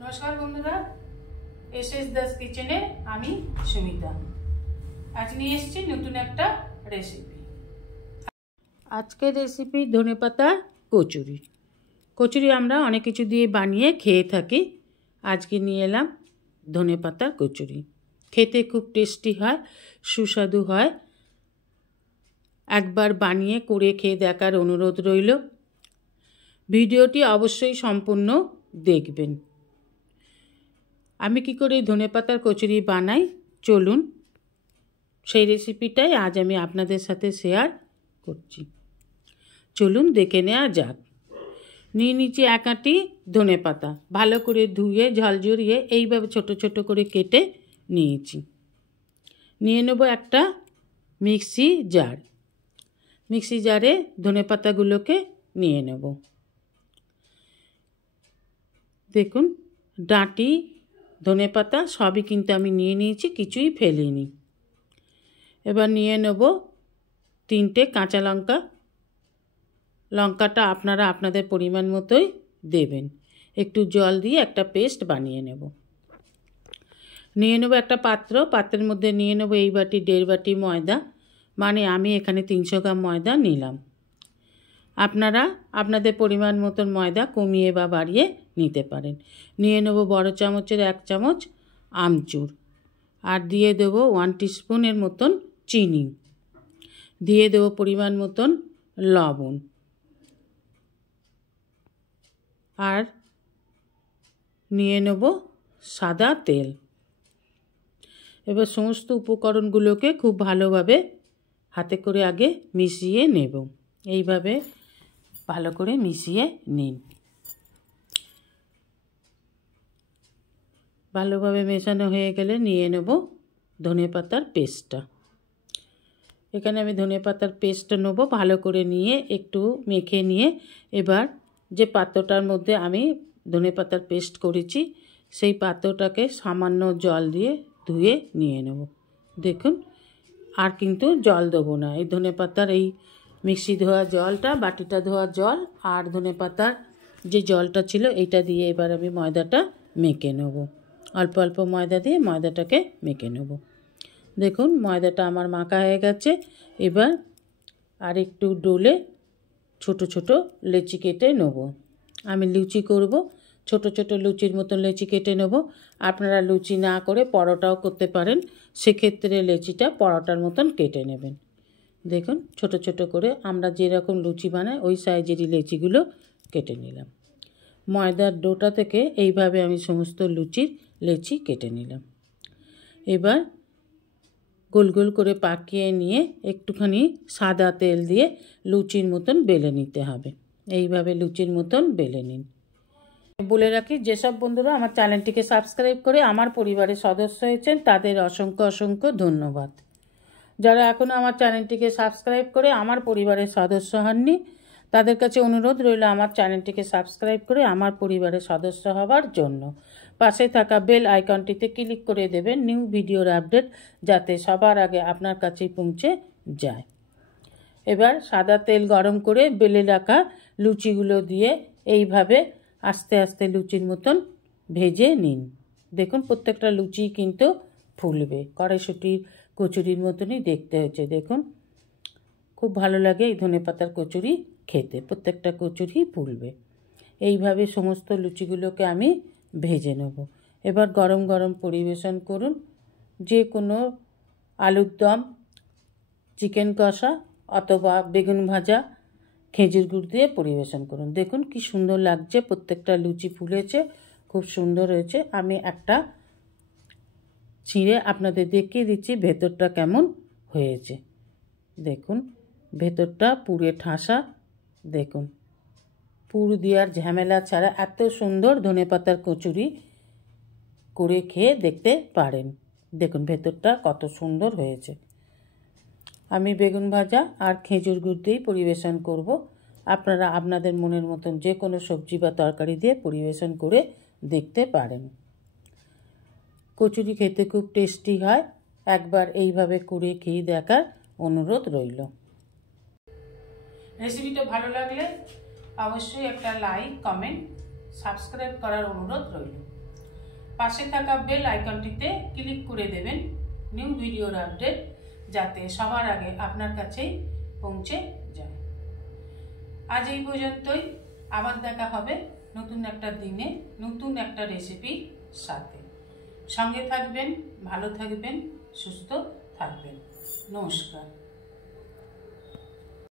नमस्कार बंधुरा एसएस दास किचेने आमी सुमिता आज निये एसेछि नतून एकटा रेसिपि। आजकेर रेसिपि धनेपाता कचुरी। कचुरी आमरा अनेक किछु दिये बानिये खेये थाकि, आजके निये एलाम धनेपातार कचुरी। खेते खूब टेस्टी हय, सुस्वादु हय। एकबार बानिये करे खेये देखार अनुरोध रइल। भिडियोटी अवश्यई सम्पूर्ण देखबेन। आमी कि करे धनेपातार कचुरी बानाई चलुन सेई रेसिपिटाई आज आमी आपनादेर साथे शेयार करछि। चलुन देखे नेওয়া যাক। निये निয়েছি एक आँटी धनेपाता भालो करे धुए झल झरिए এইভাবে ছোট ছোট করে কেটে নিয়েছি। নিয়ে নেব একটা মিক্সি জার। মিক্সি জারে ধনেপাতাগুলোকে নিয়ে নেব। দেখুন ডাঁটি ধনেপাতা সবই কিন্তু আমি নিয়ে নিয়েছি, কিছুই ফেলিনি। এবার নিয়ে নেব তিনটে কাঁচা লঙ্কা। লঙ্কাটা আপনারা আপনাদের পরিমাণ মতোই দেবেন। একটু জল দিয়ে একটা পেস্ট বানিয়ে নেব। নিয়ে নেব একটা পাত্র, পাত্রের মধ্যে নিয়ে নেব এই বাটি 1.5 বাটি ময়দা, মানে আমি এখানে 300 গ্রাম ময়দা নিলাম। আপনারা আপনাদের পরিমাণ মতন ময়দা কমিয়ে বা বাড়িয়ে নিতে পারেন। নিয়ে নেব বড় চামচের 1 চামচ আমচুর, আর দিয়ে দেব 1 টিস্পুনের মতন চিনি, দিয়ে দেব পরিমাণ মতন লবণ, আর নিয়ে নেব সাদা তেল। এবার সমস্ত উপকরণগুলোকে খুব ভালোভাবে হাতে করে আগে মিশিয়ে নেব। এইভাবে ভালো করে মিশিয়ে নিন। ভালোভাবে মেশানো হয়ে গেলে নিয়ে নেব ধনেপাতার পেস্টটা। এখানে আমি ধনেপাতার পেস্টটা নেব। ভালো করে নিয়ে একটু মেখে নিয়ে এবার যে পাত্রটার মধ্যে আমি ধনেপাতার পেস্ট করেছি সেই পাত্রটাকে সামান্য জল দিয়ে ধুয়ে নিয়ে নেব। দেখুন আর কিন্তু জল দেবো না। এই ধনেপাতার এই মিক্সি ধোয়া জলটা, বাটিটা ধোয়া জল আর ধনেপাতার যে জলটা ছিল এইটা দিয়ে এবার আমি ময়দাটা মেখে নেব। অল্প অল্প ময়দা দিয়ে ময়দাটাকে মেখে নেব। দেখুন ময়দাটা আমার মাখা হয়ে গেছে। এবার আর একটু ডোলে ছোট ছোট লেচি কেটে নেব। আমি লুচি করব, ছোট ছোট লুচির মতন লেচি কেটে নেব। আপনারা লুচি না করে পরোটাও করতে পারেন, সেক্ষেত্রে লেচিটা পরোটার মতন কেটে নেবেন। দেখুন ছোট ছোট করে আমরা যেরকম লুচি বানাই ওই সাইজেরই লেচিগুলো কেটে নিলাম। ময়দার ডোটা থেকে এইভাবে আমি সমস্ত লুচির লেচি কেটে নিলাম। এবার গোল গোল করে পাকিয়ে নিয়ে একটুখানি সাদা তেল দিয়ে লুচির মতন বেলে নিতে হবে। এইভাবে লুচির মতন বেলে নিন। বলে রাখি, যেসব বন্ধুরা আমার চ্যানেলটিকে সাবস্ক্রাইব করে আমার পরিবারের সদস্য হয়েছেন তাদের অসংখ্য অসংখ্য ধন্যবাদ। যারা এখনও আমার চ্যানেলটিকে সাবস্ক্রাইব করে আমার পরিবারের সদস্য হননি তাদের কাছে অনুরোধ রইল আমার চ্যানেলটিকে সাবস্ক্রাইব করে আমার পরিবারের সদস্য হওয়ার জন্য। পাশে থাকা বেল আইকনটিতে ক্লিক করে দেবেন নিউ ভিডিওর আপডেট যাতে সবার আগে আপনার কাছেই পৌঁছে যায়। এবার সাদা তেল গরম করে বেলে রাখা লুচিগুলো দিয়ে এইভাবে আস্তে আস্তে লুচির মতন ভেজে নিন। দেখুন প্রত্যেকটা লুচি কিন্তু ফুলবে, কড়াইশুঁটির কচুরির মতনই দেখতে হয়েছে। দেখুন খুব ভালো লাগে এই ধনেপাতার কচুরি খেতে, প্রত্যেকটা কচুরি ফুলবে। এইভাবে সমস্ত লুচিগুলোকে আমি ভেজে নেব। এবার গরম গরম পরিবেশন করুন। যে কোনো আলুর দম, চিকেন কষা অথবা বেগুন ভাজা খেজুর গুড় দিয়ে পরিবেশন করুন। দেখুন কি সুন্দর লাগছে, প্রত্যেকটা লুচি ফুলেছে, খুব সুন্দর হয়েছে। আমি একটা ছিঁড়ে আপনাদের দেখিয়ে দিচ্ছি ভেতরটা কেমন হয়েছে। দেখুন ভেতরটা পুরে ঠাসা। দেখুন পুর দেওয়ার ঝামেলা ছাড়া এত সুন্দর ধনেপাতার কচুরি করে খেয়ে দেখতে পারেন। দেখুন ভেতরটা কত সুন্দর হয়েছে। আমি বেগুন ভাজা আর খেজুর গুড় দিয়েই পরিবেশন করব। আপনারা আপনাদের মনের মতন যে কোনো সবজি বা তরকারি দিয়ে পরিবেশন করে দেখতে পারেন। কচুরি খেতে খুব টেস্টি হয়, একবার এইভাবে করে খেয়ে দেখার অনুরোধ রইল। রেসিপিটা ভালো লাগলে অবশ্যই একটা লাইক, কমেন্ট, সাবস্ক্রাইব করার অনুরোধ রইল। পাশে থাকা বেল আইকনটিতে ক্লিক করে দেবেন নিউ ভিডিওর আপডেট যাতে সবার আগে আপনার কাছেই পৌঁছে যায়। আজ এই পর্যন্তই, আবার দেখা হবে নতুন একটা দিনে নতুন একটা রেসিপির সাথে। সঙ্গে থাকবেন, ভালো থাকবেন, সুস্থ থাকবেন। নমস্কার।